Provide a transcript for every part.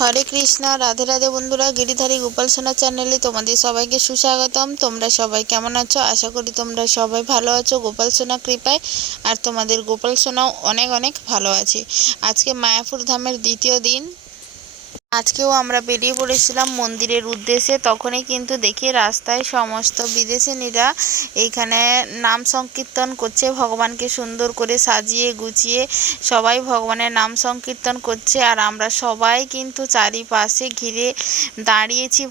হরে কৃষ্ণ, রাধে রাধে বন্ধুরা। গিরিধারী গোপাল সোনা চ্যানেলে তোমাদের সবাইকে সুস্বাগতম। তোমরা সবাই কেমন আছো? আশা করি তোমরা সবাই ভালো আছো গোপাল সোনা কৃপায়। আর তোমাদের গোপাল সোনাও অনেক অনেক ভালো আছে। আজকে মায়াপুর ধামের দ্বিতীয় দিন। আজকেও আমরা বেরিয়ে পড়েছিলাম মন্দিরের উদ্দেশ্যে। তখনই কিন্তু দেখি রাস্তায় সমস্ত বিদেশিনীরা এইখানে নাম সংকীর্তন করছে, ভগবানকে সুন্দর করে সাজিয়ে গুছিয়ে সবাই ভগবানের নাম সংকীর্তন করছে। আর আমরা সবাই কিন্তু চারিপাশে ঘিরে দাঁড়িয়েছি,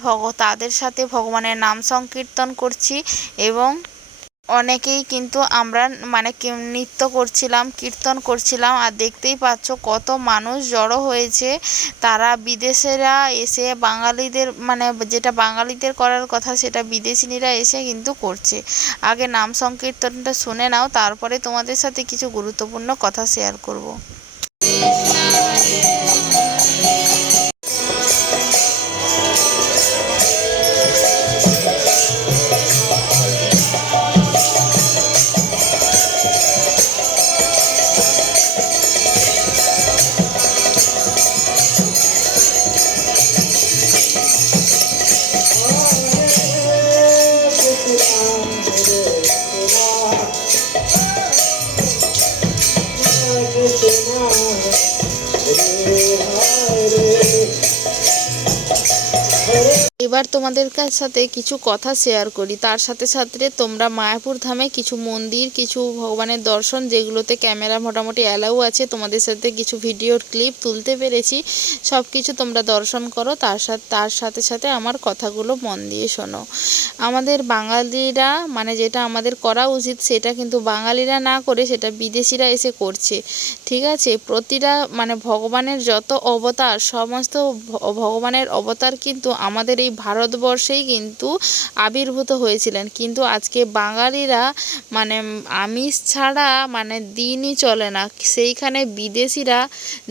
তাদের সাথে ভগবানের নাম সংকীর্তন করছি। এবং অনেকেই কিন্তু আমরা নৃত্য করছিলাম, কীর্তন করছিলাম। আর দেখতেই পাচ্ছ কত মানুষ জড়ো হয়েছে। তারা বিদেশেরা এসে বাঙালিদের যেটা বাঙালিদের করার কথা সেটা বিদেশিনীরা এসে কিন্তু করছে। আগে নাম সংকীর্তনটা শুনে নাও, তারপরে তোমাদের সাথে কিছু গুরুত্বপূর্ণ কথা শেয়ার করব। এবার তোমাদের সাথে কিছু কথা শেয়ার করি। তার সাথে সাথে তোমরা মায়াপুর ধামে কিছু মন্দির, কিছু ভগবানের দর্শন, যেগুলোতে ক্যামেরা মোটামুটি অ্যালাউ আছে, তোমাদের সাথে কিছু ভিডিওর ক্লিপ তুলতে পেরেছি। সব কিছু তোমরা দর্শন করো, তার সাথে সাথে আমার কথাগুলো মন দিয়ে শোনো। আমাদের বাঙালিরা যেটা আমাদের করা উচিত সেটা কিন্তু বাঙালিরা না করে সেটা বিদেশিরা এসে করছে। ঠিক আছে, প্রতিটা ভগবানের যত অবতার, সমস্ত ভগবানের অবতার কিন্তু আমাদের এই ভারতবর্ষেই কিন্তু আবির্ভূত হয়েছিলেন। কিন্তু আজকে বাঙালিরা আমিষ ছাড়া দিনই চলে না। সেইখানে বিদেশিরা,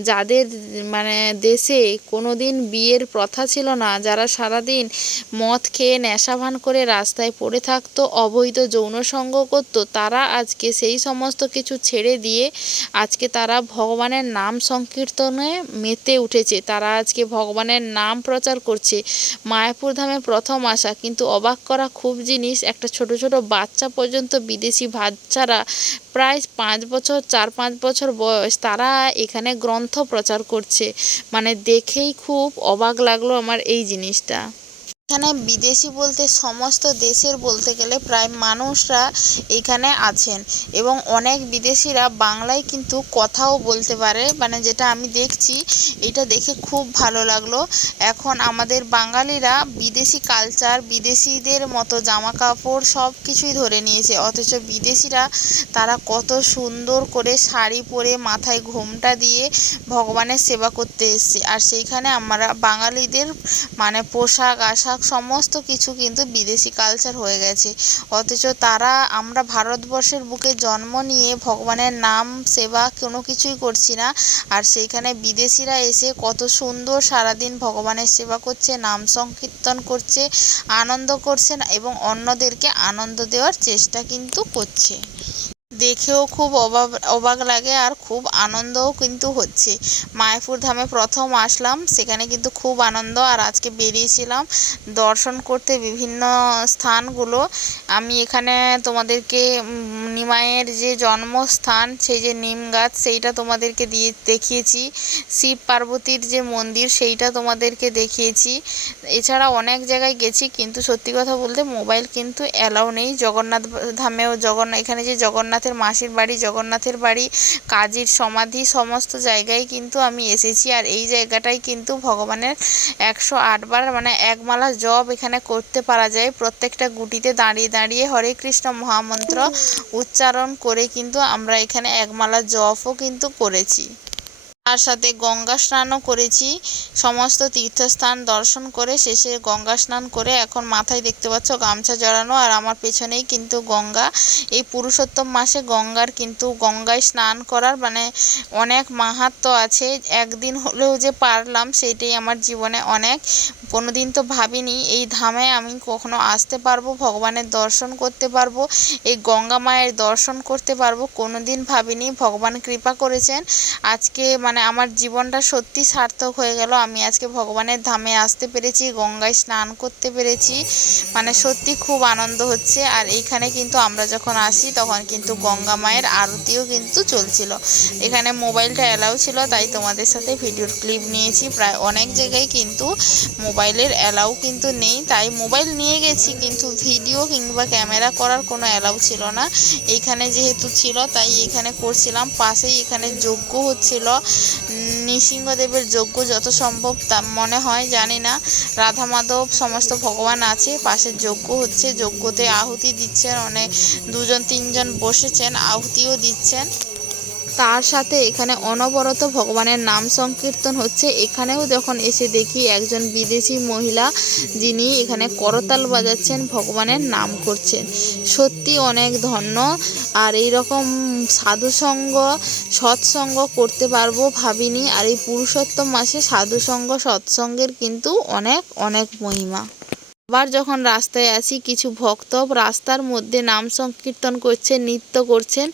যাদের দেশে কোনো দিন বিয়ের প্রথা ছিল না, যারা সারাদিন মদ খেয়ে নেশাভান করে রাস্তায় পড়ে থাকতো, অবৈধ যৌনসঙ্গ করত, তারা আজকে সেই সমস্ত কিছু ছেড়ে দিয়ে আজকে তারা ভগবানের নাম সংকীর্তনে মেতে উঠেছে। তারা আজকে ভগবানের নাম প্রচার করছে। মায়াপুর ধামে প্রথম আসা, কিন্তু অবাক করা খুব জিনিস, একটা ছোট ছোট বাচ্চা পর্যন্ত, বিদেশি বাচ্চারা প্রায় 4-5 বছর বয়স, তারা এখানে গ্রন্থ প্রচার করছে। দেখেই খুব অবাক লাগলো আমার এই জিনিসটা। এখানে বিদেশি বলতে সমস্ত দেশের বলতে গেলে প্রায় মানুষরা এখানে আছেন। এবং অনেক বিদেশিরা বাংলায় কিন্তু কথাও বলতে পারে, যেটা আমি দেখছি, এটা দেখে খুব ভালো লাগলো। এখন আমাদের বাঙালিরা বিদেশি কালচার, বিদেশিদের মতো জামা কাপড় সব কিছুই ধরে নিয়েছে, অথচ বিদেশিরা তারা কত সুন্দর করে শাড়ি পরে মাথায় ঘোমটা দিয়ে ভগবানের সেবা করতে এসছে। আর সেইখানে আমরা বাঙালিদের পোশাক আশাক সমস্ত কিছু কিন্তু বিদেশি কালচার হয়ে গেছে। অথচ আমরা ভারতবর্ষের বুকে জন্ম নিয়ে ভগবানের নাম সেবা কোনো কিছুই করছি না। আর সেইখানে বিদেশিরা এসে কত সুন্দর সারাদিন ভগবানের সেবা করছে, নাম সংকীর্তন করছে, আনন্দ করছে এবং অন্যদেরকে আনন্দ দেওয়ার চেষ্টা কিন্তু করছে। দেখেও খুব অবাক লাগে আর খুব আনন্দও কিন্তু হচ্ছে। মায়াপুর ধামে প্রথম আসলাম, সেখানে কিন্তু খুব আনন্দ। আর আজকে বেরিয়েছিলাম দর্শন করতে বিভিন্ন স্থানগুলো। আমি এখানে তোমাদেরকে নিমাইয়ের যে জন্মস্থান, সেই যে নিম গাছ, সেইটা তোমাদেরকে দেখিয়েছি। শিব পার্বতীর যে মন্দির, সেইটা তোমাদেরকে দেখিয়েছি। এছাড়া অনেক জায়গায় গেছি, কিন্তু সত্যি কথা বলতে মোবাইল কিন্তু অ্যালাউ নেই। জগন্নাথ ধামেও এখানে যে জগন্নাথের মাসির বাড়ি, জগন্নাথের বাড়ি, কাজীর সমাধি, সমস্ত জায়গায় কিন্তু আমি এসেছি। আর এই জায়গাটাই কিন্তু ভগবানের 108 বার এক মালা জপ এখানে করতে পারা যায়। প্রত্যেকটা গুটিতে দাঁড়িয়ে দাঁড়িয়ে হরে কৃষ্ণ মহামন্ত্র উচ্চারণ করে কিন্তু আমরা এখানে এক মালা জপও কিন্তু করেছি। তার সাথে গঙ্গা স্নানও করেছি। সমস্ত তীর্থস্থান দর্শন করে শেষে গঙ্গা স্নান করে এখন মাথায় দেখতে পাচ্ছ গামছা জড়ানো, আর আমার পেছনেই কিন্তু গঙ্গা। এই পুরুষোত্তম মাসে গঙ্গায় স্নান করার অনেক মাহাত্ম্য আছে। একদিন হলেও যে পারলাম, সেইটাই আমার জীবনে অনেক। কোনোদিন তো ভাবিনি এই ধামে আমি কখনো আসতে পারবো, ভগবানের দর্শন করতে পারবো, এই গঙ্গা মায়ের দর্শন করতে পারবো। কোনোদিন ভাবিনি, ভগবান কৃপা করেছেন। আজকে মানে আমার জীবনটা সত্যি সার্থক হয়ে গেল। আমি আজকে ভগবানের ধামে আসতে পেরেছি, গঙ্গায় স্নান করতে পেরেছি, মানে সত্যি খুব আনন্দ হচ্ছে। আর এইখানে কিন্তু আমরা যখন আসি তখন কিন্তু গঙ্গা মায়ের আরতিও কিন্তু চলছিল। এখানে মোবাইলটা অ্যালাউ ছিল, তাই তোমাদের সাথে ভিডিওর ক্লিপ নিয়েছি। প্রায় অনেক জায়গায় কিন্তু মোবাইলের অ্যালাউ কিন্তু নেই, তাই মোবাইল নিয়ে গেছি, কিন্তু ভিডিও কিংবা ক্যামেরা করার কোনো অ্যালাউ ছিল না। এইখানে যেহেতু ছিল তাই এখানে করছিলাম। পাশেই এখানে যজ্ঞ হচ্ছিল, নৃসিংহদেবের যজ্ঞ যত সম্ভব তা মনে হয়, জানি না। রাধা মাধব সমস্ত ভগবান আছে, পাশে যজ্ঞ হচ্ছে, যজ্ঞতে আহুতি দিচ্ছেন অনেক, 2-3 জন বসেছেন, আহুতিও দিচ্ছেন। তার সাথে এখানে অনবরত ভগবানের নাম সংকীর্তন হচ্ছে। এখানেও যখন এসে দেখি একজন বিদেশি মহিলা, যিনি এখানে করতাল বাজাচ্ছেন, ভগবানের নাম করছেন। সত্যি অনেক ধন্য। আর এইরকম সাধুসঙ্গ সৎসঙ্গ করতে পারবো ভাবিনি। আর এই পুরুষোত্তম মাসে সাধুসঙ্গ সৎসঙ্গের কিন্তু অনেক অনেক মহিমা। আবার যখন রাস্তায় আসি, কিছু ভক্ত রাস্তার মধ্যে নাম সংকীর্তন করছেন, নৃত্য করছেন।